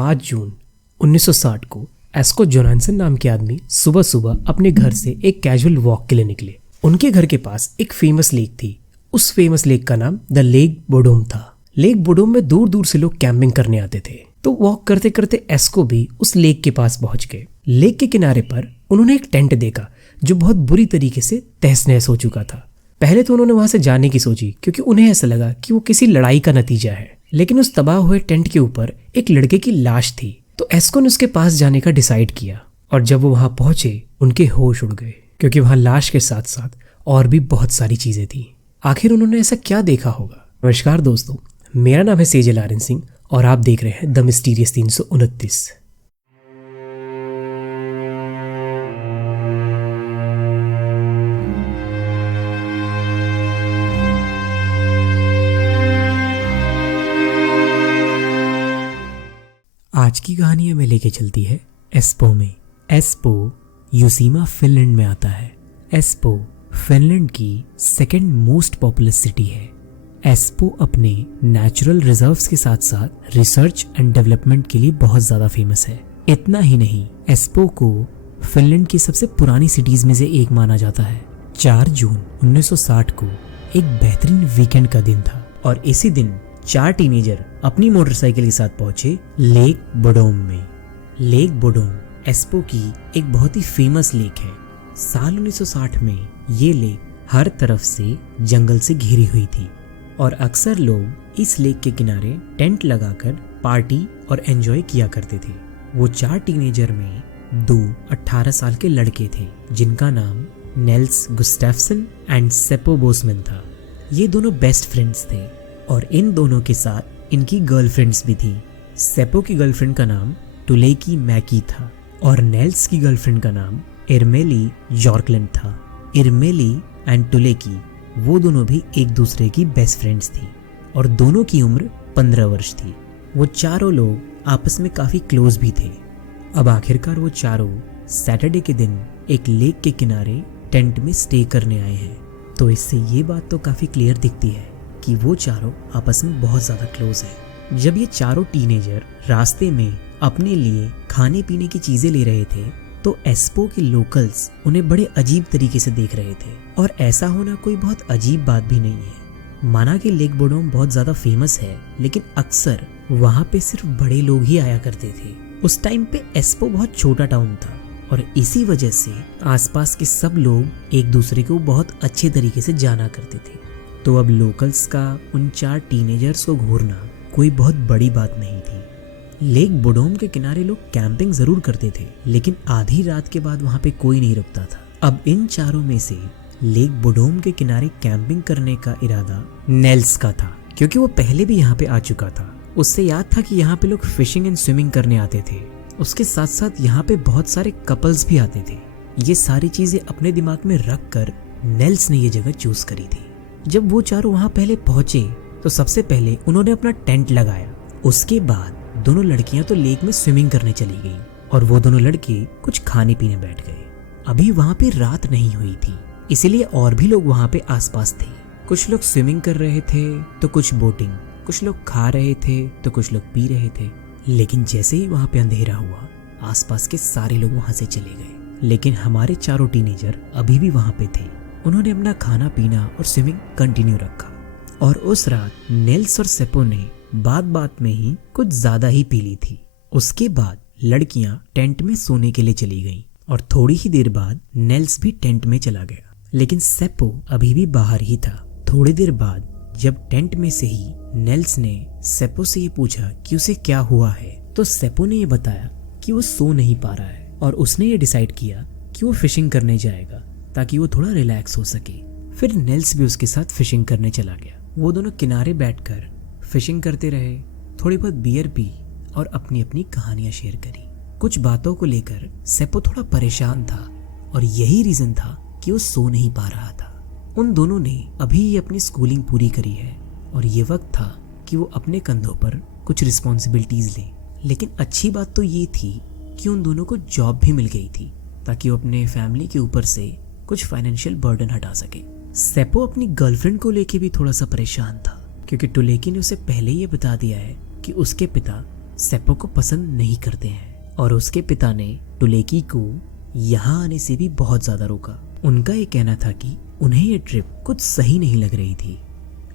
5 जून 1960 को एस्को जोनासन नाम के आदमी सुबह सुबह अपने घर से एक कैजुअल वॉक के लिए निकले। उनके घर के पास एक फेमस लेक थी। उस फेमस लेक का नाम द लेक बोडोम था। लेक बोडोम में दूर दूर से लोग कैंपिंग करने आते थे। तो वॉक करते करते एस्को भी उस लेक के पास पहुंच गए। लेक के किनारे पर उन्होंने एक टेंट देखा जो बहुत बुरी तरीके से तहस नहस हो चुका था। पहले तो उन्होंने वहां से जाने की सोची क्योंकि उन्हें ऐसा लगा कि वो किसी लड़ाई का नतीजा है, लेकिन उस तबाह हुए टेंट के ऊपर एक लड़के की लाश थी। तो एस्को ने उसके पास जाने का डिसाइड किया और जब वो वहां पहुंचे उनके होश उड़ गए क्योंकि वहां लाश के साथ साथ और भी बहुत सारी चीजें थी। आखिर उन्होंने ऐसा क्या देखा होगा? नमस्कार दोस्तों, मेरा नाम है सेजल आर्यन सिंह और आप देख रहे हैं द मिस्टीरियस 329। आज की कहानी हमें लेके चलती है एस्पो में। एस्पो यूसीमा फिनलैंड में आता है। एस्पो फिनलैंड की सेकंड मोस्ट पॉपुलस सिटी है। एस्पो अपने नेचुरल रिजर्व्स के साथ साथ रिसर्च एंड डेवलपमेंट के लिए बहुत ज्यादा फेमस है। इतना ही नहीं, एस्पो को फिनलैंड की सबसे पुरानी सिटीज में से एक माना जाता है। 4 जून 1960 को एक बेहतरीन वीकेंड का दिन था और इसी दिन 4 टीनेजर अपनी मोटरसाइकिल के साथ पहुंचे लेक बोडोम में। लेक बोडोम एस्पो की एक बहुत ही फेमस लेक है। साल 1960 में ये लेक हर तरफ से जंगल से घिरी हुई थी और अक्सर लोग इस लेक के किनारे टेंट लगाकर पार्टी और एंजॉय किया करते थे। वो 4 टीनेजर में 2 18 साल के लड़के थे जिनका नाम नेल्स गुस्टैफसन एंड सेपो बोसमैन था। ये दोनों बेस्ट फ्रेंड्स थे और इन दोनों के साथ इनकी गर्लफ्रेंड्स भी थी। सेपो की गर्लफ्रेंड का नाम टुलेकी मैकी था और नेल्स की गर्लफ्रेंड का नाम इरमेली जॉर्कलैंड था। इरमेली एंड टुलेकी वो दोनों भी एक दूसरे की बेस्ट फ्रेंड्स थी और दोनों की उम्र 15 वर्ष थी। वो चारों लोग आपस में काफी क्लोज भी थे। अब आखिरकार वो चारों सैटरडे के दिन एक लेक के किनारे टेंट में स्टे करने आए हैं। तो इससे ये बात तो काफी क्लियर दिखती है कि वो चारों आपस में बहुत ज्यादा क्लोज हैं। जब ये चारों टीनेजर रास्ते में अपने लिए खाने पीने की चीजें ले रहे थे तो एस्पो के लोकल्स उन्हें बड़े अजीब तरीके से देख रहे थे और ऐसा होना कोई बहुत अजीब बात भी नहीं है। माना कि लेक बोडोम बहुत ज्यादा फेमस है, लेकिन अक्सर वहां पे सिर्फ बड़े लोग ही आया करते थे। उस टाइम पे एस्पो बहुत छोटा टाउन था और इसी वजह से आसपास के सब लोग एक दूसरे को बहुत अच्छे तरीके से जाना करते थे। तो अब लोकल्स का उन 4 टीनेजर्स को घूरना कोई बहुत बड़ी बात नहीं थी। लेक बोडोम के किनारे लोग कैंपिंग जरूर करते थे, लेकिन आधी रात के बाद वहां पे कोई नहीं रुकता था। अब इन चारों में से लेक बोडोम के किनारे कैंपिंग करने का इरादा नेल्स का था क्योंकि वो पहले भी यहाँ पे आ चुका था। उससे याद था कि यहाँ पे लोग फिशिंग एंड स्विमिंग करने आते थे। उसके साथ साथ यहाँ पे बहुत सारे कपल्स भी आते थे। ये सारी चीजें अपने दिमाग में रख कर नेल्स ने ये जगह चूज करी थी। जब वो चारों वहां पहले पहुंचे तो सबसे पहले उन्होंने अपना टेंट लगाया। उसके बाद दोनों लड़कियां तो लेक में स्विमिंग करने चली गई और वो दोनों लड़के कुछ खाने पीने बैठ गए। अभी वहां पे रात नहीं हुई थी, इसीलिए और भी लोग वहां पे आसपास थे। कुछ लोग स्विमिंग कर रहे थे तो कुछ बोटिंग, कुछ लोग खा रहे थे तो कुछ लोग पी रहे थे। लेकिन जैसे ही वहां पे अंधेरा हुआ आसपास के सारे लोग वहां से चले गए, लेकिन हमारे चारों टीनेजर अभी भी वहां पे थे। उन्होंने अपना खाना पीना और स्विमिंग कंटिन्यू रखा और उस रात नेल्स और सेपो ने बात में ही कुछ ज्यादा ही पी ली थी। उसके बाद लड़कियां टेंट में सोने के लिए चली गईं और थोड़ी ही देर बाद नेल्स भी टेंट में चला गया, लेकिन सेपो अभी भी बाहर ही था। थोड़ी देर बाद जब टेंट में से ही नेल्स ने सेपो से ये पूछा कि उसे क्या हुआ है, तो सेपो ने ये बताया कि वो सो नहीं पा रहा है और उसने ये डिसाइड किया कि वो फिशिंग करने जाएगा ताकि वो थोड़ा रिलैक्स हो सके। फिर नेल्स भी उसके साथ फिशिंग करने चला गया। वो दोनों किनारे बैठकर फिशिंग करते रहे, थोड़ी बहुत बियर पी और अपनी अपनी कहानियां शेयर करी। कुछ बातों को लेकर सेपो थोड़ा परेशान था और यही रीजन था कि वो सो नहीं पा रहा था। उन दोनों ने अभी अपनी स्कूलिंग पूरी करी है और ये वक्त था कि वो अपने कंधों पर कुछ रिस्पॉन्सिबिलिटीज लें। लेकिन अच्छी बात तो ये थी कि उन दोनों को जॉब भी मिल गई थी ताकि वो अपने फैमिली के ऊपर से कुछ फाइनेंशियल बर्डन हटा सके। सेपो अपनी गर्लफ्रेंड को लेके भी थोड़ा सा परेशान था क्योंकि टुलेकी ने उसे पहले ये बता दिया है कि उसके पिता सेप्पो को पसंद नहीं करते हैं और उसके पिता ने टुलेकी को यहाँ आने से भी बहुत ज्यादा रोका। उनका ये कहना था कि उन्हें ये ट्रिप कुछ सही नहीं लग रही थी,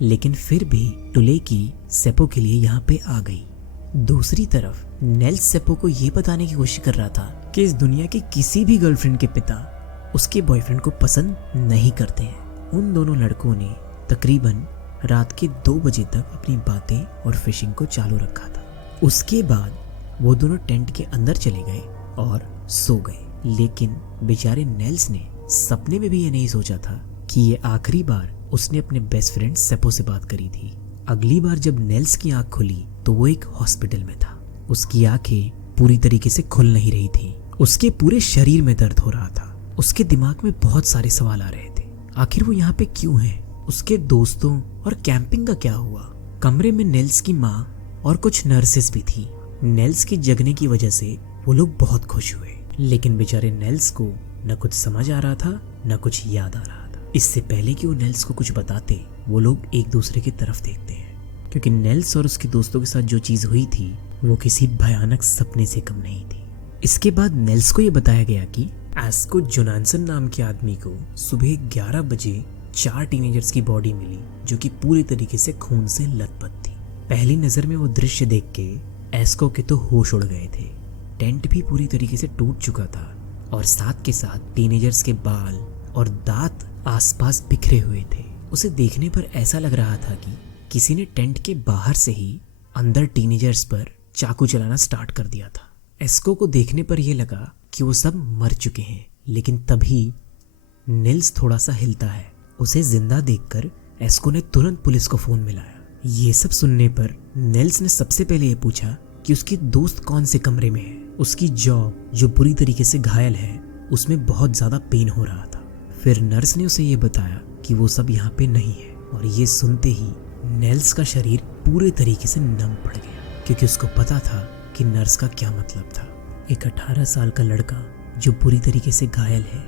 लेकिन फिर भी टुलेकी सेप्पो के लिए यहाँ पे आ गई। दूसरी तरफ नेल्स सेप्पो को ये बताने की कोशिश कर रहा था कि इस दुनिया के किसी भी गर्लफ्रेंड के पिता उसके बॉयफ्रेंड को पसंद नहीं करते हैं। उन दोनों लड़कों ने तकरीबन रात के 2 बजे तक अपनी बातें और फिशिंग को चालू रखा था। उसके बाद वो दोनों टेंट के अंदर चले गए और सो गए। लेकिन बेचारे नेल्स ने सपने में भी ये नहीं सोचा था कि ये आखिरी बार उसने अपने बेस्ट फ्रेंड सेप्पो से बात करी थी। अगली बार जब नेल्स की आंख खुली तो वो एक हॉस्पिटल में था। उसकी आंखें पूरी तरीके से खुल नहीं रही थी। उसके पूरे शरीर में दर्द हो रहा था। उसके दिमाग में बहुत सारे सवाल आ रहे थे। आखिर वो यहाँ पे क्यों है? उसके दोस्तों और कैंपिंग का क्या हुआ? कमरे में नेल्स की माँ और कुछ नर्सेस भी थी। नेल्स के जगने की वजह से वो लोग बहुत खुश हुए, लेकिन बेचारे नेल्स को न कुछ समझ आ रहा था न कुछ याद आ रहा था। इससे पहले कि वो नेल्स को कुछ बताते, वो लोग एक दूसरे की तरफ देखते हैं, क्योंकि नेल्स और उसके दोस्तों के साथ जो चीज हुई थी वो किसी भयानक सपने से कम नहीं थी। इसके बाद नेल्स को ये बताया गया कि एस्को जोनासन नाम के आदमी को सुबह 11 बजे 4 टीनेजर्स की बॉडी मिली, जो कि पूरी तरीके से खून से लथपथ थी। पहली नजर में वो दृश्य देख के एस्को के तो होश उड़ गए थे। टेंट भी पूरी तरीके से टूट चुका था और साथ के साथ टीनेजर्स के बाल और दांत आसपास बिखरे हुए थे। उसे देखने पर ऐसा लग रहा था कि किसी ने टेंट के बाहर से ही अंदर टीनेजर्स पर चाकू चलाना स्टार्ट कर दिया था। एस्को को देखने पर यह लगा कि वो सब मर चुके हैं, लेकिन तभी नेल्स थोड़ा सा हिलता है। उसे जिंदा देखकर एस्को ने तुरंत पुलिस को फोन मिलाया। ये सब सुनने पर नेल्स ने सबसे पहले ये पूछा कि उसकी दोस्त कौन से कमरे में है। उसकी जॉ जो बुरी तरीके से घायल है, उसमें बहुत ज्यादा पेन हो रहा था। फिर नर्स ने उसे ये बताया कि वो सब यहाँ पे नहीं है, और ये सुनते ही नेल्स का शरीर पूरे तरीके से नम पड़ गया, क्योंकि उसको पता था कि नर्स का क्या मतलब था। एक 18 साल का लड़का जो बुरी तरीके से घायल है,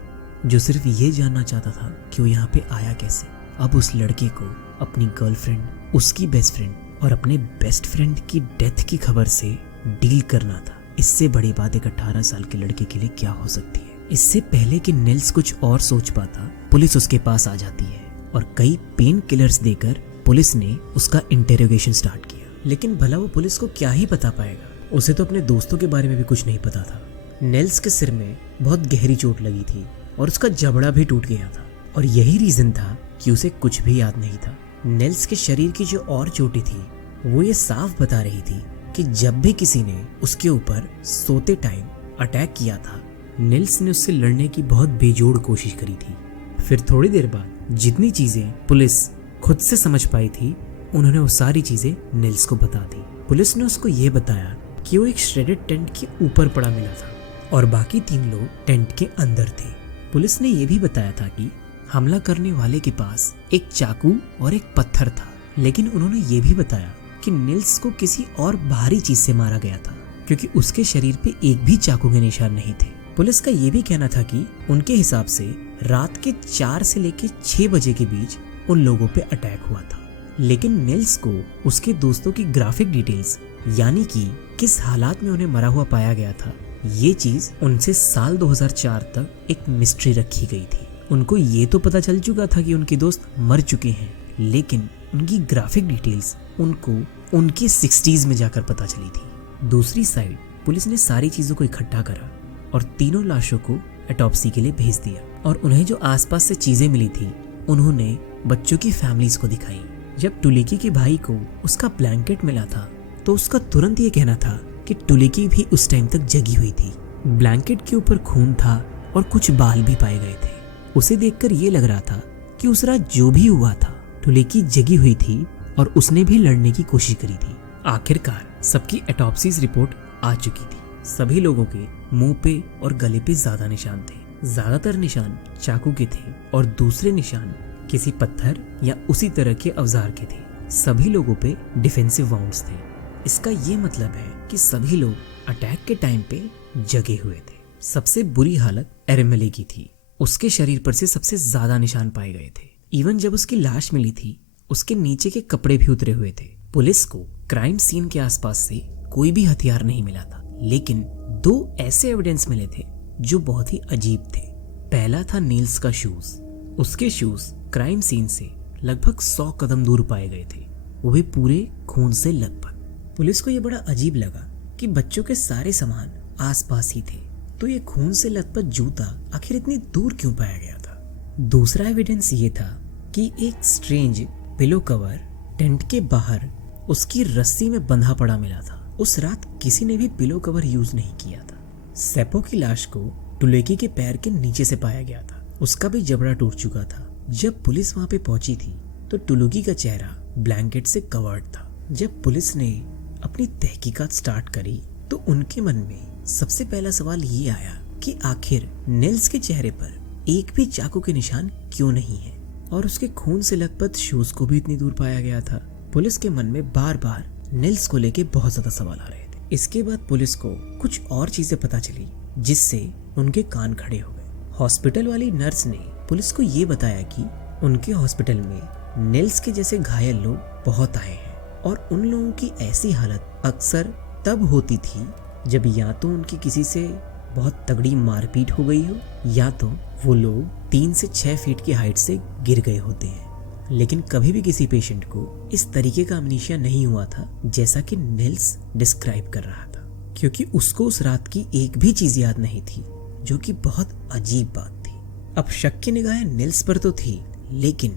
जो सिर्फ ये जानना चाहता था कि वो यहाँ पे आया कैसे। अब उस लड़के को अपनी गर्लफ्रेंड, उसकी बेस्ट फ्रेंड और अपने बेस्ट फ्रेंड की डेथ की खबर से डील करना था। इससे बड़ी बात एक 18 साल के लड़के के लिए क्या हो सकती है। इससे पहले कि नेल्स कुछ और सोच पाता, पुलिस उसके पास आ जाती है और कई पेन किलर्स देकर पुलिस ने उसका इंटेरोगेशन स्टार्ट किया। लेकिन भला वो पुलिस को क्या ही बता पाएगा? उसे तो अपने दोस्तों के बारे में भी कुछ नहीं पता था। नेल्स के सिर में बहुत गहरी चोट लगी थी और उसका जबड़ा भी टूट गया था, और यही रीजन था कि उसे कुछ भी याद नहीं था। नेल्स के शरीर की जो और चोटें थी, वो ये साफ बता रही थी कि जब भी किसी ने उसके ऊपर सोते टाइम अटैक किया था, नेल्स ने उससे लड़ने की बहुत बेजोड़ कोशिश करी थी। फिर थोड़ी देर बाद जितनी चीजें पुलिस खुद से समझ पाई थी, उन्होंने वो सारी चीजें नेल्स को बता दी। पुलिस ने उसको ये बताया कि वो एक श्रेडेड टेंट के ऊपर पड़ा मिला था और बाकी 3 लोग टेंट के अंदर थे। पुलिस ने यह भी बताया था कि हमला करने वाले के पास एक चाकू और एक पत्थर था, लेकिन उन्होंने ये भी बताया कि नेल्स को किसी और भारी चीज से मारा गया था, क्योंकि उसके शरीर पे एक भी चाकू के निशान नहीं थे। पुलिस का ये भी कहना था कि उनके हिसाब से रात के 4 से लेकर 6 बजे के बीच उन लोगों पे अटैक हुआ था। लेकिन नेल्स को उसके दोस्तों की ग्राफिक डिटेल्स, यानी कि किस हालात में उन्हें मरा हुआ पाया गया था, ये चीज उनसे साल 2004 तक एक मिस्ट्री रखी गई थी। उनको ये तो पता चल चुका था कि उनके दोस्त मर चुके हैं, लेकिन उनकी ग्राफिक डिटेल्स उनको उनके 60s में जाकर पता चली थी। दूसरी साइड पुलिस ने सारी चीजों को इकट्ठा करा और तीनों लाशों को ऑटोप्सी के लिए भेज दिया, और उन्हें जो आसपास से चीजें मिली थी उन्होंने बच्चों की फैमिलीज को दिखाई। जब टुलेकी के भाई को उसका ब्लैंकेट मिला था, तो उसका तुरंत ये कहना था कि टुलेकी भी उस टाइम तक जगी हुई थी। ब्लैंकेट के ऊपर खून था और कुछ बाल भी पाए गए थे। उसे देखकर ये लग रहा था कि उस रात जो भी हुआ था, टुलेकी जगी हुई थी और उसने भी लड़ने की कोशिश करी थी। आखिरकार सबकी ऑटोप्सीज रिपोर्ट आ चुकी थी। सभी लोगों के मुंह पे और गले पे ज्यादा निशान थे। ज्यादातर निशान चाकू के थे और दूसरे निशान किसी पत्थर या उसी तरह के औजार के थे। सभी लोगों पे डिफेंसिव वाउंड्स थे। इसका ये मतलब है कि सभी लोग अटैक के टाइम पे जगे हुए थे। सबसे बुरी हालत एरेमेले की थी। उसके शरीर पर से सबसे ज्यादा निशान पाए गए थे। इवन जब उसकी लाश मिली थी, उसके नीचे के कपड़े भी उतरे हुए थे। पुलिस को क्राइम सीन के आसपास से कोई भी हथियार नहीं मिला था, लेकिन 2 ऐसे एविडेंस मिले थे जो बहुत ही अजीब थे। पहला था नील्स का शूज। उसके शूज क्राइम सीन से लगभग 100 कदम दूर पाए गए थे, वो भी पूरे खून से लथपथ। पुलिस को यह बड़ा अजीब लगा कि बच्चों के सारे सामान आसपास ही थे, तो ये खून से लथपथ जूता आखिर इतनी दूर क्यों पाया गया था। दूसरा एविडेंस ये था कि एक स्ट्रेंज पिलो कवर टेंट के बाहर उसकी रस्सी में बंधा पड़ा मिला था। उस रात किसी ने भी पिलो कवर यूज नहीं किया था। सेपो की लाश को टुलेकी के पैर के नीचे से पाया गया था, उसका भी जबड़ा टूट चुका था। जब पुलिस वहां पे पहुंची थी तो टुलुकी का चेहरा ब्लैंकेट से कवर्ड था। जब पुलिस ने अपनी तहकीकात स्टार्ट करी तो उनके मन में सबसे पहला सवाल ये आया कि आखिर नील्स के चेहरे पर एक भी चाकू के निशान क्यों नहीं है, और उसके खून से लथपथ शूज को भी इतनी दूर पाया गया था। पुलिस के मन में बार बार नील्स को लेके बहुत ज्यादा सवाल आ रहे थे। इसके बाद पुलिस को कुछ और चीजें पता चली जिससे उनके कान खड़े हो गए। हॉस्पिटल वाली नर्स ने पुलिस को ये बताया कि उनके हॉस्पिटल में नील्स के जैसे घायल लोग बहुत आए हैं, और उन लोगों की ऐसी हालत अक्सर तब होती थी जब या तो उनकी किसी से बहुत तगड़ी मारपीट हो गई हो, या तो वो लोग 3 से 6 फीट की हाइट से गिर गए होते हैं। लेकिन कभी भी किसी पेशेंट को इस तरीके का अमनीशिया नहीं हुआ था जैसा कि नील्स डिस्क्राइब कर रहा था, क्योंकि उसको उस रात की एक भी चीज याद नहीं थी, जो कि बहुत अजीब बात थी। अब शक की निगाहें नील्स पर तो थी, लेकिन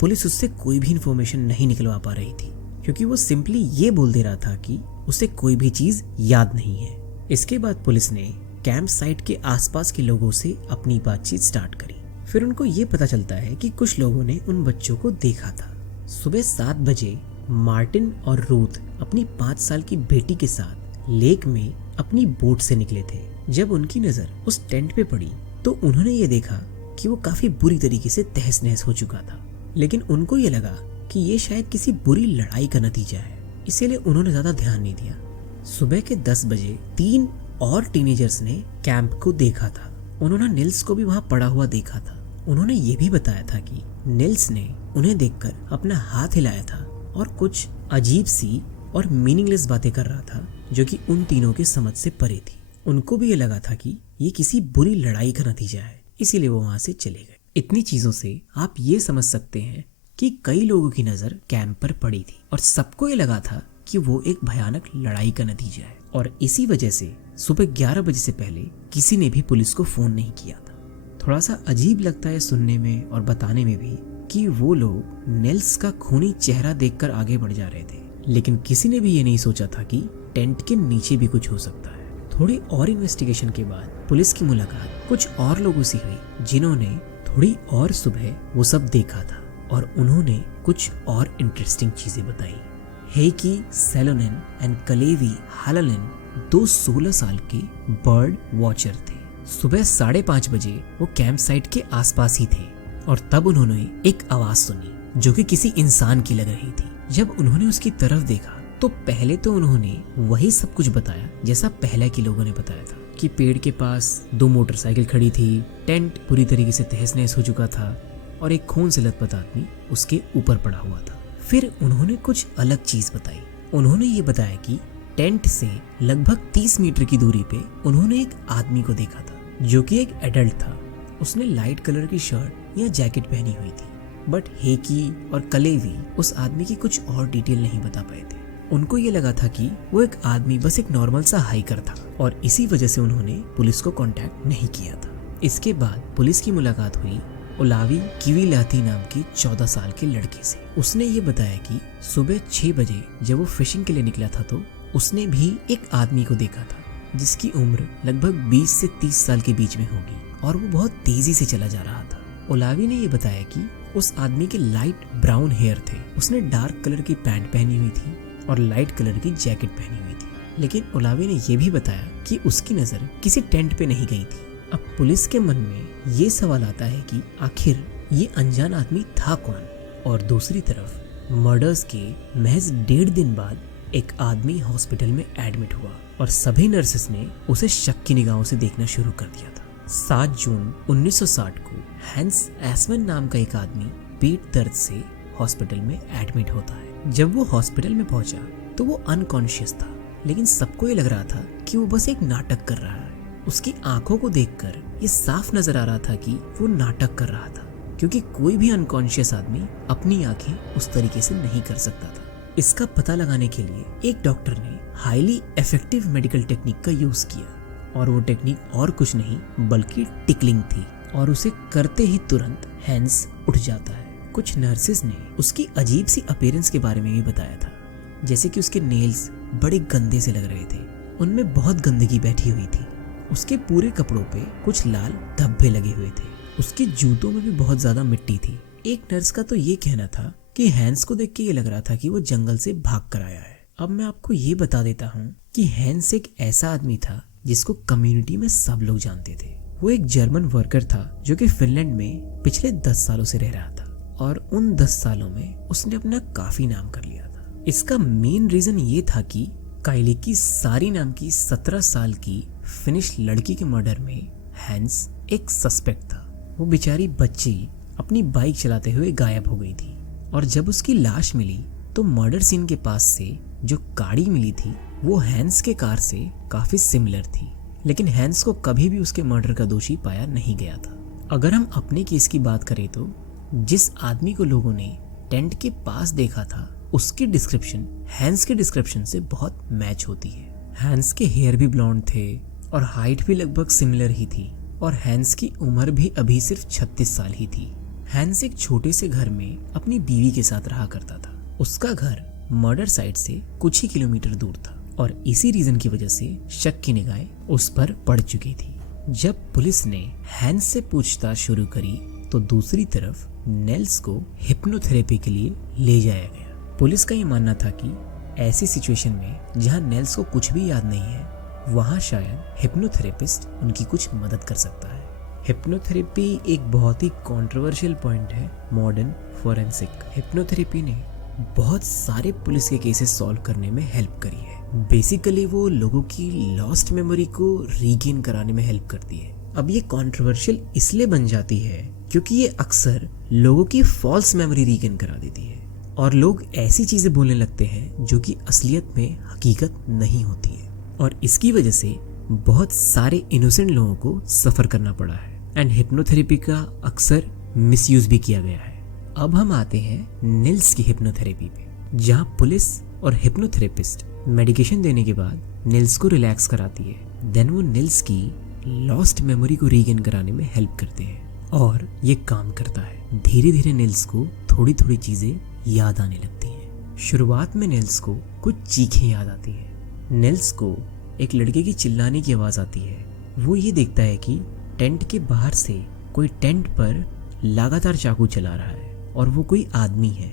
पुलिस उससे कोई भी इंफॉर्मेशन नहीं निकलवा पा रही थी, क्योंकि वो सिंपली ये बोल दे रहा था कि उसे कोई भी चीज याद नहीं है। इसके बाद पुलिस ने कैंप साइट के आसपास के लोगों से अपनी बातचीत स्टार्ट करी। फिर उनको ये पता चलता है कि कुछ लोगों ने उन बच्चों को देखा था। सुबह 7 बजे मार्टिन और रूथ अपनी 5 साल की बेटी के साथ लेक में अपनी बोट से निकले थे। जब उनकी नजर उस टेंट पे पड़ी तो उन्होंने ये देखा कि वो काफी बुरी तरीके से तहस नहस हो चुका था, लेकिन उनको ये लगा कि ये शायद किसी बुरी लड़ाई का नतीजा है, इसीलिए उन्होंने ज्यादा ध्यान नहीं दिया। सुबह के 10 बजे 3 और टीनेजर्स ने कैंप को देखा था। उन्होंने नील्स को भी वहां पड़ा हुआ देखा था। उन्होंने ये भी बताया था कि नील्स ने उन्हें देखकर अपना हाथ हिलाया था और कुछ अजीब सी और मीनिंगलेस बातें कर रहा था, जो कि उन तीनों के समझ से परे थी। उनको भी ये लगा था कि ये किसी बुरी लड़ाई का नतीजा है, इसीलिए वो वहां से चले गए। इतनी चीजों से आप ये समझ सकते हैं कि कई लोगों की नजर कैंप पर पड़ी थी और सबको ये लगा था कि वो एक भयानक लड़ाई का नतीजा है, और इसी वजह से सुबह 11 बजे से पहले किसी ने भी पुलिस को फोन नहीं किया था। थोड़ा सा अजीब लगता है सुनने में और बताने में भी कि वो लोग नील्स का खूनी चेहरा देखकर आगे बढ़ जा रहे थे, लेकिन किसी ने भी ये नहीं सोचा था कि टेंट के नीचे भी कुछ हो सकता है। थोड़ी और इन्वेस्टिगेशन के बाद पुलिस की मुलाकात कुछ और लोगों से हुई, जिन्होंने थोड़ी और सुबह वो सब देखा था, और उन्होंने कुछ और इंटरेस्टिंग चीजें बताई। हेकी सेलोनिन एंड कलेवी हालालिन 2 16 साल के बर्ड वॉचर थे। सुबह 5:30 बजे वो कैंप साइट के आसपास ही थे, और तब उन्होंने एक आवाज सुनी जो कि किसी इंसान की लग रही थी। जब उन्होंने उसकी तरफ देखा तो पहले तो उन्होंने वही सब कुछ बताया जैसा पहले के लोगों ने बताया था, कि पेड़ के पास 2 मोटरसाइकिल खड़ी थी, टेंट पूरी तरीके से तहस नहस हो चुका था, और एक खून से लथपथ आदमी उसके ऊपर पड़ा हुआ था। फिर उन्होंने कुछ अलग चीज बताई। उन्होंने ये बताया कि टेंट से लगभग 30 मीटर की दूरी पे उन्होंने एक आदमी को देखा था, जो कि एक एडल्ट था। उसने लाइट कलर की शर्ट या जैकेट पहनी हुई थी, बट हेकी और कलेवी उस आदमी की कुछ और डिटेल नहीं बता पाए थे। उनको ये लगा था कि वो एक आदमी बस एक नॉर्मल सा हाइकर था, और इसी वजह से उन्होंने पुलिस को कांटेक्ट नहीं किया था। इसके बाद पुलिस की मुलाकात हुई ओलावी किवीलाती नाम के 14 साल के लड़के से। उसने ये बताया कि सुबह 6 बजे जब वो फिशिंग के लिए निकला था तो उसने भी एक आदमी को देखा था, जिसकी उम्र लगभग 20 से 30 साल के बीच में होगी, और वो बहुत तेजी से चला जा रहा था। ओलावी ने ये बताया कि उस आदमी के लाइट ब्राउन हेयर थे, उसने डार्क कलर की पैंट पहनी हुई थी और लाइट कलर की जैकेट पहनी हुई थी। लेकिन ओलावी ने यह भी बताया कि उसकी नजर किसी टेंट पे नहीं गई थी। अब पुलिस के मन में ये सवाल आता है कि आखिर ये अनजान आदमी था कौन। और दूसरी तरफ मर्डर्स के महज 1.5 दिन बाद एक आदमी हॉस्पिटल में एडमिट हुआ, और सभी नर्सेस ने उसे शक की निगाहों से देखना शुरू कर दिया था। 7 जून 1960 को हैंस एसमन नाम का एक आदमी पेट दर्द से हॉस्पिटल में एडमिट होता है। जब वो हॉस्पिटल में पहुंचा तो वो अनकॉन्शियस था, लेकिन सबको ये लग रहा था कि वो बस एक नाटक कर रहा है। उसकी आंखों को देखकर ये साफ नजर आ रहा था कि वो नाटक कर रहा था, क्योंकि कोई भी अनकॉन्शियस आदमी अपनी आंखें उस तरीके से नहीं कर सकता था। इसका पता लगाने के लिए एक डॉक्टर ने हाईली इफेक्टिव मेडिकल टेक्निक का यूज किया, और वो टेक्निक और कुछ नहीं बल्कि टिकलिंग थी, और उसे करते ही तुरंत हैंस उठ जाता है। कुछ नर्सेज ने उसकी अजीब सी अपीयरेंस के बारे में भी बताया था, जैसे कि उसके नेल्स बड़े गंदे से लग रहे थे, उनमें बहुत गंदगी बैठी हुई थी। उसके पूरे कपड़ों पे कुछ लाल धब्बे लगे हुए थे, उसके जूतों में भी बहुत ज्यादा मिट्टी थी। एक नर्स का तो ये कहना था कि हैंस को देख के ये लग रहा था कि वो जंगल से भाग कर आया है। अब मैं आपको ये बता देता हूँ कि हैंस एक ऐसा आदमी था जिसको कम्युनिटी में सब लोग जानते थे। वो एक जर्मन वर्कर था जो कि फिनलैंड में पिछले 10 सालों से रह रहा था, और उन 10 सालों में उसने अपना काफी नाम कर लिया था। इसका मेन रीजन ये था कि काइली की सारी नाम की 17 साल की फिनिश लड़की के मर्डर में हैंस एक सस्पेक्ट था। वो बेचारी बच्ची अपनी बाइक चलाते हुए गायब हो गई थी, और जब उसकी लाश मिली तो मर्डर सीन के पास से जो गाड़ी मिली थी वो हैंस के कार से काफी सिमिलर थी, लेकिन हैंस को कभी भी उसके मर्डर का दोषी पाया नहीं गया था। अगर हम अपने केस की बात करें तो जिस आदमी को लोगों ने टेंट के पास देखा था उसकी डिस्क्रिप्शन हैंस के डिस्क्रिप्शन से बहुत मैच होती है। हैंस के हेयर भी ब्लॉन्ड थे और हाइट भी लगभग सिमिलर ही थी, और हैंस की उम्र भी अभी सिर्फ 36 साल ही थी। हैंस एक छोटे से घर में अपनी बीवी के साथ रहा करता था। उसका घर मर्डर साइट से कुछ ही किलोमीटर दूर था, और इसी रीजन की वजह से शक की निगाहें उस पर पड़ चुकी थी। जब पुलिस ने हैंस से पूछताछ शुरू करी तो दूसरी तरफ नेल्स को हिप्नोथेरेपी के लिए ले जाया गया। पुलिस का ये मानना था कि ऐसी सिचुएशन में जहां नेल्स को कुछ भी याद नहीं है, वहां शायद हिप्नोथेरेपिस्ट उनकी कुछ मदद कर सकता है। हिप्नोथेरेपी एक बहुत ही कंट्रोवर्शियल पॉइंट है मॉडर्न फोरेंसिक। हिप्नोथेरेपी ने बहुत सारे पुलिस के केसेस सॉल्व करने में हेल्प करी है। बेसिकली वो लोगों की लॉस्ट मेमोरी को रीगेन कराने में हेल्प करती है। अब ये कंट्रोवर्शियल इसलिए बन जाती है क्योंकि ये अक्सर लोगों की फॉल्स मेमोरी रीगेन करा देती है, और लोग ऐसी चीजें बोलने लगते हैं जो कि असलियत में हकीकत नहीं होती है, और इसकी वजह से बहुत सारे इनोसेंट लोगों को सफर करना पड़ा है। एंड हिप्नोथेरेपी का अक्सर मिसयूज भी किया गया है। अब हम आते हैं नेल्स की हिप्नोथेरेपी पे, जहां पुलिस और हिप्नोथेरेपिस्ट मेडिकेशन देने के बाद नेल्स को रिलैक्स कराती है। देन वो नेल्स की लॉस्ट मेमोरी को रीगेन कराने में हेल्प करते हैं, और ये काम करता है। धीरे धीरे नेल्स को थोड़ी थोड़ी चीजें याद आने लगती हैं। शुरुआत में नेल्स को कुछ चीखें याद आती हैं। नेल्स को एक लड़के की चिल्लाने की आवाज आती है। वो ये देखता है कि टेंट के बाहर से कोई टेंट पर लगातार चाकू चला रहा है, और वो कोई आदमी है।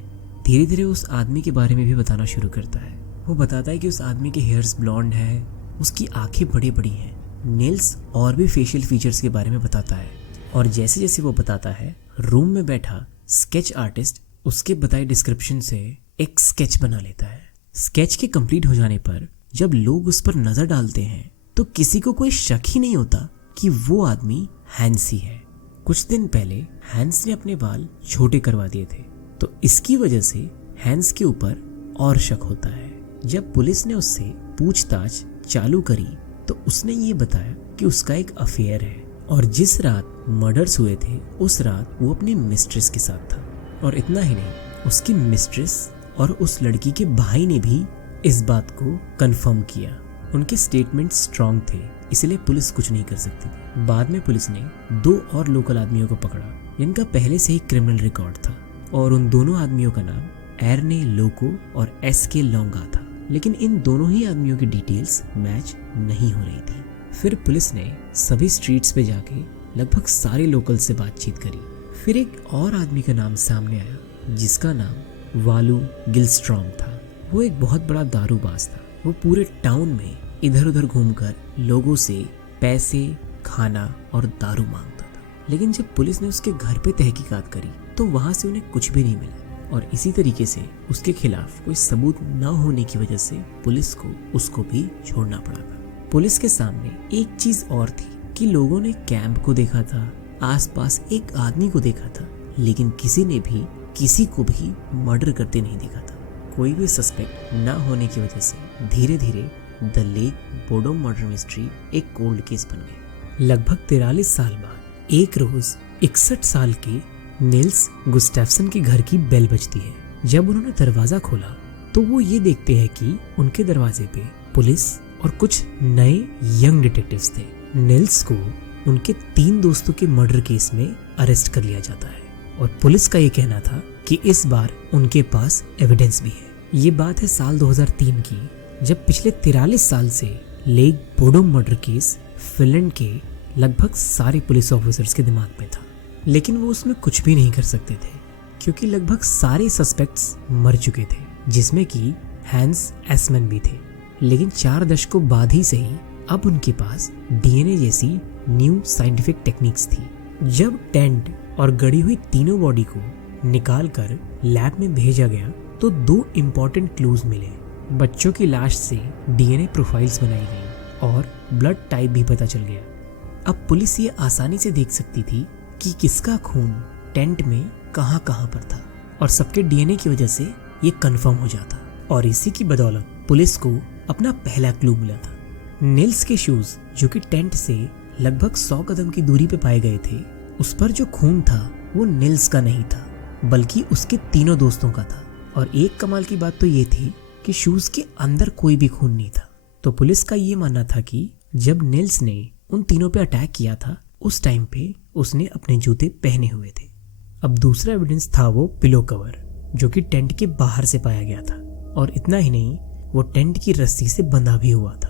धीरे धीरे उस आदमी के बारे में भी बताना शुरू करता है। वो बताता है कि उस आदमी के हेयर्स ब्लॉन्ड है, उसकी आंखें बड़ी बड़ी हैं। नेल्स और भी फेशियल फीचर्स के बारे में बताता है, और जैसे जैसे वो बताता है, रूम में बैठा स्केच आर्टिस्ट उसके बताए डिस्क्रिप्शन से एक स्केच बना लेता है। स्केच के कंप्लीट हो जाने पर जब लोग उस पर नजर डालते हैं तो किसी को कोई शक ही नहीं होता कि वो आदमी हैंस ही है। कुछ दिन पहले हैंस ने अपने बाल छोटे करवा दिए थे, तो इसकी वजह से हैंस के ऊपर और शक होता है। जब पुलिस ने उससे पूछताछ चालू करी तो उसने ये बताया कि उसका एक अफेयर है, और जिस रात मर्डर्स हुए थे उस रात वो अपनी मिस्ट्रेस के साथ था। और इतना ही नहीं, उसकी मिस्ट्रेस और उस लड़की के भाई ने भी इस बात को कंफर्म किया। उनके स्टेटमेंट स्ट्रांग थे, इसलिए पुलिस कुछ नहीं कर सकती थी। बाद में पुलिस ने 2 और लोकल आदमियों को पकड़ा जिनका पहले से ही क्रिमिनल रिकॉर्ड था, और उन दोनों आदमियों का नाम एर्ने लोको और एसके लोंगा था। लेकिन इन दोनों ही आदमियों की डिटेल्स मैच नहीं हो रही थी। फिर पुलिस ने सभी स्ट्रीट्स पे जाके लगभग सारे लोकल से बातचीत करी। फिर एक और आदमी का नाम सामने आया जिसका नाम वालू गिलस्ट्रॉम था। वो एक बहुत बड़ा दारूबाज था। वो पूरे टाउन में इधर उधर घूमकर लोगों से पैसे, खाना और दारू मांगता था। लेकिन जब पुलिस ने उसके घर पे तहकीकात करी तो वहां से उन्हें कुछ भी नहीं मिला, और इसी तरीके से उसके खिलाफ कोई सबूत न होने की वजह से पुलिस को उसको भी छोड़ना पड़ा था। पुलिस के सामने एक चीज और थी कि लोगों ने कैंप को देखा था, आसपास एक आदमी को देखा था, लेकिन किसी ने भी किसी को भी मर्डर करते नहीं देखा था। कोई भी सस्पेक्ट न होने की वजह से धीरे धीरे द लेक बोडोम मर्डर मिस्ट्री एक कोल्ड केस बन गई। लगभग 43 साल बाद एक रोज 61 साल के निल्स गुस्टैफसन के घर की बेल बजती है। जब उन्होंने दरवाजा खोला तो वो ये देखते हैं कि उनके दरवाजे पे पुलिस और कुछ नए यंग डिटेक्टिव्स थे। निल्स को उनके 3 दोस्तों के मर्डर केस में अरेस्ट कर लिया जाता है और पुलिस का ये कहना था कि इस बार उनके पास एविडेंस भी है। ये बात है साल 2003 की, जब पिछले 43 साल से लेक बोडोम मर्डर केस फिनलैंड के लगभग सारे पुलिस ऑफिसर्स के दिमाग में था, लेकिन वो उसमें कुछ भी नहीं कर सकते थे क्योंकि लगभग सारे सस्पेक्ट्स मर चुके थे, जिसमें कि हैंस एसमैन भी थे। लेकिन 4 दशकों बाद ही सही अब उनके पास डीएनए जैसी न्यू साइंटिफिक टेक्निक्स थी। जब टेंट और गड़ी हुई तीनों बॉडी को निकाल कर लैब में भेजा गया तो 2 इम्पोर्टेंट क्लूज मिले। बच्चों की लाश से डीएनए प्रोफाइल्स बनाई गई और ब्लड टाइप भी पता चल गया। अब पुलिस ये आसानी से देख सकती थी कि किसका खून टेंट में कहां कहां पर था और सबके डीएनए की वजह से ये कंफर्म हो जाता। और इसी की बदौलत पुलिस को अपना पहला क्लू मिला था। निल्स के शूज जो कि टेंट से लगभग 100 कदम की दूरी पे पाए गए थे, उस पर जो खून था वो निल्स का नहीं था बल्कि उसके तीनों दोस्तों का था। और एक कमाल की बात तो ये थी कि शूज के अंदर कोई भी खून नहीं था। तो पुलिस का ये मानना था कि जब निल्स ने उन तीनों पे अटैक किया था उस टाइम पे उसने अपने जूते पहने हुए थे। अब दूसरा एविडेंस था वो पिलो कवर जो कि टेंट के बाहर से पाया गया था। और इतना ही नहीं, वो टेंट की रस्सी से बंधा भी हुआ था।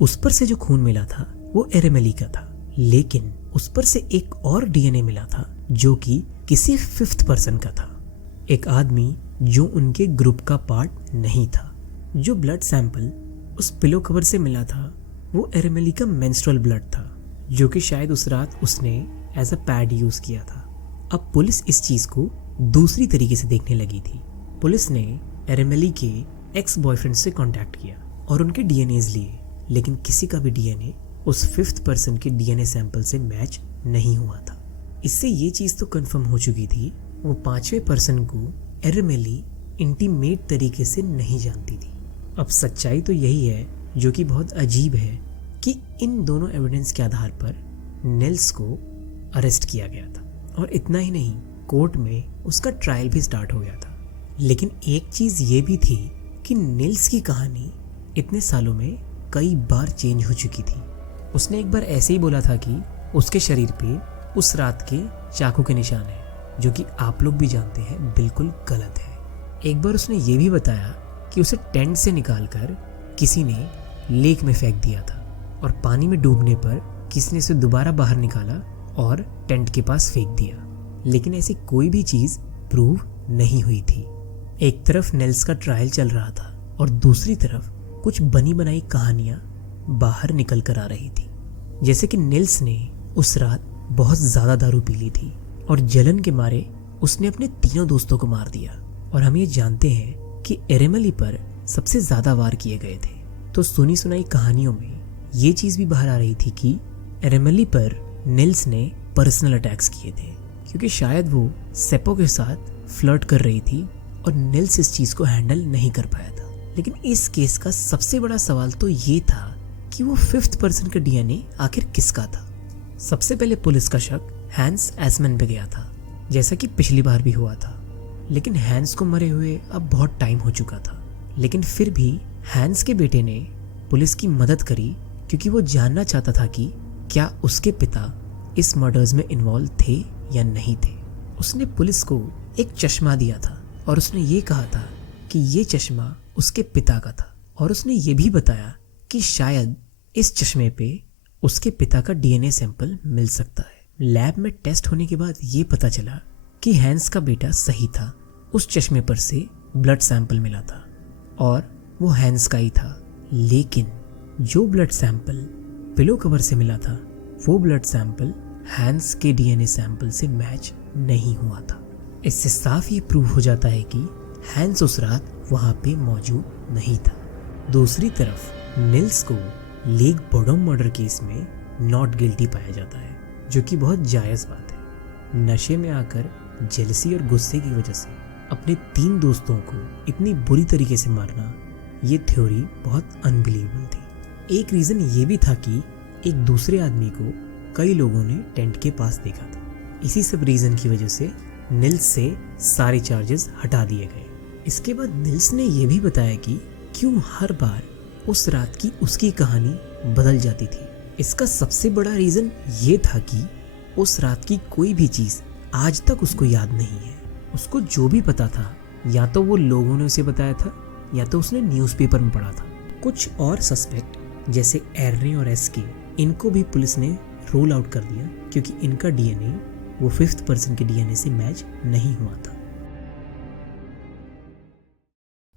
उस पर से जो खून मिला था वो एरेमेली का था, लेकिन उस पर से एक और डीएनए मिला था जो कि किसी 5th पर्सन का था, एक आदमी जो उनके ग्रुप का पार्ट नहीं था। जो ब्लड सैंपल उस पिलो कवर से मिला था वो एरेमेली का मेंस्ट्रुअल ब्लड था, जो कि शायद उस रात उसने एज अ पैड यूज किया था। अब पुलिस इस चीज को दूसरी तरीके से देखने लगी थी। पुलिस ने एरेमेली के एक्स बॉयफ्रेंड से कांटेक्ट किया और उनके डीएनएज लिए, लेकिन किसी का भी डीएनए उस 5th पर्सन के डीएनए सैंपल से मैच नहीं हुआ था। इससे ये चीज तो कंफर्म हो चुकी थी वो 5वें पर्सन को एरेमेली इंटीमेट तरीके से नहीं जानती थी। अब सच्चाई तो यही है जो कि बहुत अजीब है कि इन दोनों एविडेंस के आधार पर निल्स को अरेस्ट किया गया था। और इतना ही नहीं, कोर्ट में उसका ट्रायल भी स्टार्ट हो गया था। लेकिन एक चीज ये भी थी कि निल्स की कहानी इतने सालों में कई बार चेंज हो चुकी थी। उसने एक बार ऐसे ही बोला था कि उसके शरीर पे उस रात के चाकू के निशान है, जो कि आप लोग भी जानते हैं बिल्कुल गलत है। एक बार उसने ये भी बताया कि उसे टेंट से निकालकर किसी ने लेक में फेंक दिया था और पानी में डूबने पर किसी ने उसे दोबारा बाहर निकाला और टेंट के पास फेंक दिया। लेकिन ऐसी कोई भी चीज प्रूव नहीं हुई थी। एक तरफ निल्स का ट्रायल चल रहा था और दूसरी तरफ कुछ बनी बनाई कहानियां बाहर निकल कर आ रही थी। जैसे कि निल्स ने उस रात बहुत ज्यादा दारू पी ली थी और जलन के मारे उसने अपने तीनों दोस्तों को मार दिया। और हम ये जानते हैं कि एरेमेली पर सबसे ज्यादा वार किए गए थे। तो सुनी सुनाई कहानियों में ये चीज भी बाहर आ रही थी कि एरेमेली पर निल्स ने पर्सनल अटैक्स किए थे, क्योंकि शायद वो सेपो के साथ फ्लर्ट कर रही थी और निल्स इस चीज को हैंडल नहीं कर पाया था। लेकिन इस केस का सबसे बड़ा सवाल तो ये था कि वो 5th पर्सन का डीएनए आखिर किसका था। सबसे पहले पुलिस का शक हैंस एसमैन पे गया था, जैसा कि पिछली बार भी हुआ था। लेकिन हैंस को मरे हुए अब बहुत टाइम हो चुका था। लेकिन फिर भी हैंस के बेटे ने पुलिस की मदद करी, क्योंकि वो जानना चाहता था कि क्या उसके पिता इस मर्डर्स में इन्वॉल्व थे या नहीं थे। उसने पुलिस को एक चश्मा दिया था और उसने ये कहा था कि ये चश्मा उसके पिता का था। और उसने ये भी बताया कि शायद इस चश्मे पे उसके पिता का डीएनए सैंपल मिल सकता है। लैब में टेस्ट होने के बाद ये पता चला कि हैंस का बेटा सही था। उस चश्मे पर से ब्लड सैंपल मिला था और वो हैंस का ही था। लेकिन जो ब्लड सैंपल पिलो कवर से मिला था वो ब्लड सैंपल हैंस के डीएनए सैंपल से मैच नहीं हुआ था। इससे साफ ये प्रूव हो जाता है कि हैंस उस रात वहां पे मौजूद नहीं था। दूसरी तरफ निल्स को लेक बोडोम मर्डर केस में नॉट गिल्टी पाया जाता है, जो कि बहुत जायज बात है। नशे में आकर जेलसी और गुस्से की वजह से अपने 3 दोस्तों को इतनी बुरी तरीके से मारना, ये थ्योरी बहुत अनबिलीवेबल थी। एक रीज़न ये भी था कि एक दूसरे आदमी को कई लोगों ने टेंट के पास देखा था। इसी सब रीज़न की वजह से निल्स से सारे चार्जेस हटा दिए गए। इसके बाद निल्स ने यह भी बताया कि क्यों हर बार उस रात की उसकी कहानी बदल जाती थी। इसका सबसे बड़ा रीज़न ये था कि उस रात की कोई भी चीज़ आज तक उसको याद नहीं है। उसको जो भी पता था या तो वो लोगों ने उसे बताया था या तो उसने न्यूज़पेपर में पढ़ा था। कुछ और सस्पेक्ट जैसे एर्ने और एसके, इनको भी पुलिस ने रूल आउट कर दिया क्योंकि इनका डीएनए वो 5th पर्सन के डीएनए से मैच नहीं हुआ था।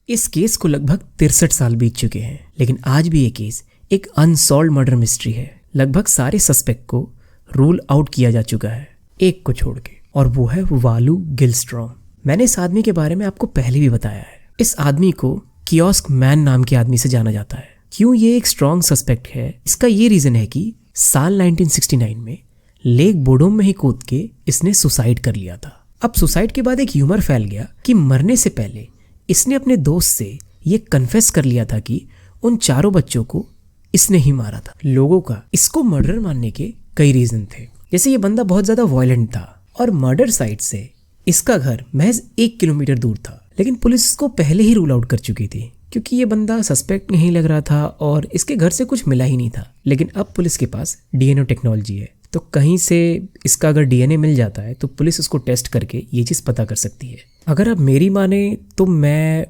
इस केस को लगभग 63 साल बीत चुके हैं, लेकिन आज भी ये केस एक अनसॉल्व्ड मर्डर मिस्ट्री है। लगभग सारे सस्पेक्ट को रूल आउट किया जा चुका है, एक को छोड़ के, और वो है वालू गिलस्ट्रॉम। मैंने इस आदमी के बारे में आपको पहले भी बताया है। इस आदमी को कियोस्क मैन नाम के आदमी से जाना जाता है। क्यों ये एक स्ट्रॉन्ग सस्पेक्ट है? इसका ये रीजन है कि साल 1969 में लेक बोडोम में ही कूद के इसने सुसाइड कर लिया था। अब सुसाइड के बाद एक ह्यूमर फैल गया कि मरने से पहले इसने अपने दोस्त से ये कन्फेस कर लिया था कि उन 4 बच्चों को इसने ही मारा था। लोगों का इसको मर्डर मानने के कई रीजन थे, जैसे ये बंदा बहुत ज्यादा वायलेंट था और मर्डर साइट से इसका घर महज 1 किलोमीटर दूर था। लेकिन पुलिस इसको पहले ही रूल आउट कर चुकी थी क्योंकि ये बंदा सस्पेक्ट नहीं लग रहा था और इसके घर से कुछ मिला ही नहीं था। लेकिन अब पुलिस के पास डीएनए टेक्नोलॉजी है, तो कहीं से इसका अगर डीएनए मिल जाता है तो पुलिस उसको टेस्ट करके ये चीज़ पता कर सकती है। अगर आप मेरी माने तो मैं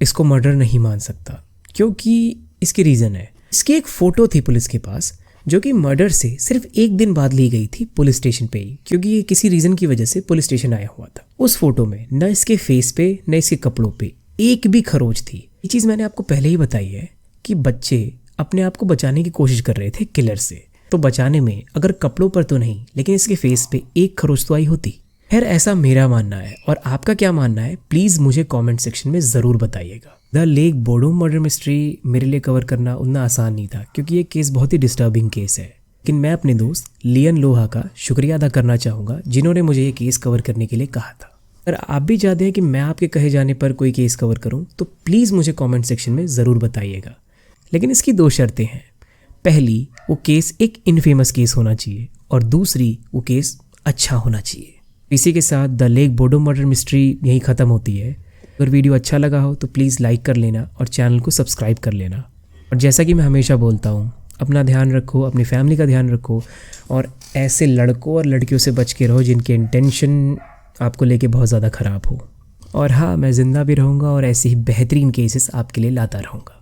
इसको मर्डर नहीं मान सकता, क्योंकि इसकी रीज़न है। इसकी एक फ़ोटो थी पुलिस के पास जो कि मर्डर से सिर्फ 1 दिन बाद ली गई थी पुलिस स्टेशन पे ही, क्योंकि ये किसी रीज़न की वजह से पुलिस स्टेशन आया हुआ था। उस फोटो में न इसके फेस पे न इसके कपड़ों पे एक भी खरोच थी। ये चीज़ मैंने आपको पहले ही बताई है कि बच्चे अपने आप को बचाने की कोशिश कर रहे थे किलर से, तो बचाने में अगर कपड़ों पर तो नहीं लेकिन इसके फेस पे एक खरोच तो आई होती। खैर ऐसा मेरा मानना है, और आपका क्या मानना है प्लीज़ मुझे कमेंट सेक्शन में ज़रूर बताइएगा। द लेक बोडोम मर्डर मिस्ट्री मेरे लिए कवर करना उतना आसान नहीं था क्योंकि ये केस बहुत ही डिस्टर्बिंग केस है। लेकिन मैं अपने दोस्त लियन लोहा का शुक्रिया अदा करना चाहूँगा जिन्होंने मुझे ये केस कवर करने के लिए कहा था। अगर आप भी चाहते हैं कि मैं आपके कहे जाने पर कोई केस कवर करूँ तो प्लीज़ मुझे कमेंट सेक्शन में ज़रूर बताइएगा। लेकिन इसकी 2 शर्तें हैं। पहली, वो केस एक इनफेमस केस होना चाहिए, और दूसरी, वो केस अच्छा होना चाहिए। इसी के साथ द लेक बोडोम मर्डर मिस्ट्री यहीं ख़त्म होती है। अगर वीडियो अच्छा लगा हो तो प्लीज़ लाइक कर लेना और चैनल को सब्सक्राइब कर लेना। और जैसा कि मैं हमेशा बोलता हूँ, अपना ध्यान रखो, अपनी फैमिली का ध्यान रखो, और ऐसे लड़कों और लड़कियों से बच के रहो जिनके इंटेंशन आपको लेके बहुत ज़्यादा ख़राब हो। और हाँ, मैं ज़िंदा भी रहूँगा और ऐसे ही बेहतरीन केसेस आपके लिए लाता रहूँगा।